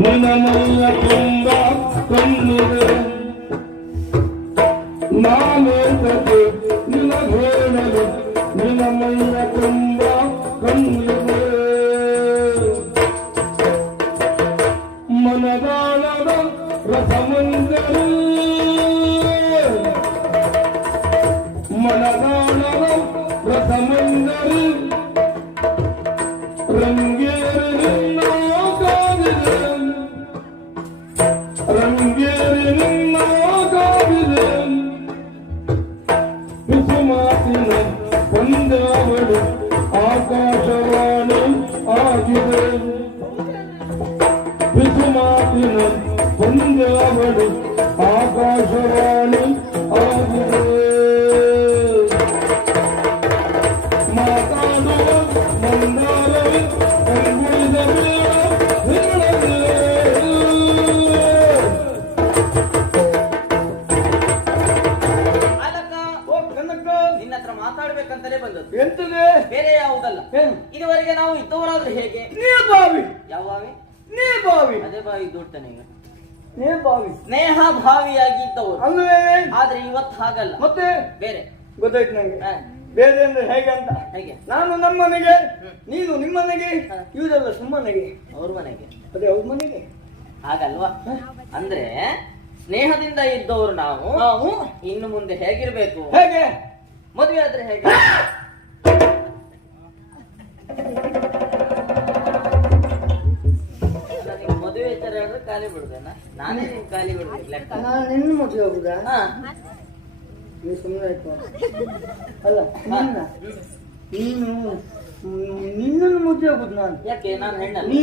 உன்னமல்ல கொம்பா கொண்டு நாமே தப்பு நிலகோணது நிலமல்ல கொம்பா கொண்டு மனதாளவ ரசமந்தரு. மனதாளவ ரசமந்தரு. రంగేరు నా కాదు வந்தாவடு ஆகாசவானம் ஆகிது. விசுமாதினம் வந்தாவடு ஆகாசவானம் ஆகிது. மாதாதோ மந்தார ನಿನ್ನ ಹತ್ರ ಮಾತಾಡ್ಬೇಕಂತಲೇ ಬಂದದ್ದು. ಎಂತದೆ? ಬೇರೆ ಯಾವುದಲ್ಲ. ಏನು? ಇದುವರೆಗೆ ನಾವು ಇದ್ದವರಾದ್ರೆ ಹೇಗೆ? ನೀ ಬಾವಿ. ಯಾವ ಬಾವಿ? ನೀ ಬಾವಿ. ಅದೇ ಬಾವಿ ದೊಡ್ಡನೆ ನೀ ಬಾವಿ. ಸ್ನೇಹ ಭಾವಿಯಾಗಿ ಇದ್ದವರು ಅಲ್ವೇ ಆದ್ರೆ ಇವತ್ತು ಹಾಗಲ್ಲ. ಮತ್ತೆ? ಬೇರೆ. ಗೊತ್ತಾಯ್ತು ನಂಗೆ. ಬೇರೆ ಅಂದ್ರೆ ಹೇಗೆ ಅಂತ? ಹೇಗೆ? ನಾನು ನಮ್ಮನೆಗೆ. ನೀನು ನಿಮ್ಮನೆಗೆ ಮನೆಗೆ ಇವರೆಲ್ಲ ಸುಮ್ಮನೆಗೆ. ಅವ್ರ ಮನೆಗೆ. ಅದೇ ಅವ್ರ ಮನೆಗೆ. ಹಾಗಲ್ವಾ? ಅಂದ್ರೆ ಸ್ನೇಹದಿಂದ ಇದ್ದವರು ನಾವು ನಾವು ಇನ್ನು ಮುಂದೆ ಹೇಗಿರ್ಬೇಕು? ಹೇಗೆ? ಮದುವೆ ಆದ್ರೆ ಹೇಗೆ? ಮದುವೆ ವಿಚಾರ ಹೇಳಿದ್ರೆ ಖಾಲಿ ಬಿಡ್ಬೇನ ನಾನೇ ನಿಮ್ ಖಾಲಿ ಬಿಡ್ಬೇಕು ನಿನ್ನ ಮದುವೆ ಹೋಗುದಾ. ನೀವು ಸುಮ್ಮನೆ ಆಯ್ತು ಅಲ್ಲ ನಿನ್ನ. ನೀನು ನಿನ್ನನ್ನು ಮದುವೆ ಹೋಗುದು ನಾನು. ಯಾಕೆ? ನಾನು ಹೆಣ್ಣ ನೀ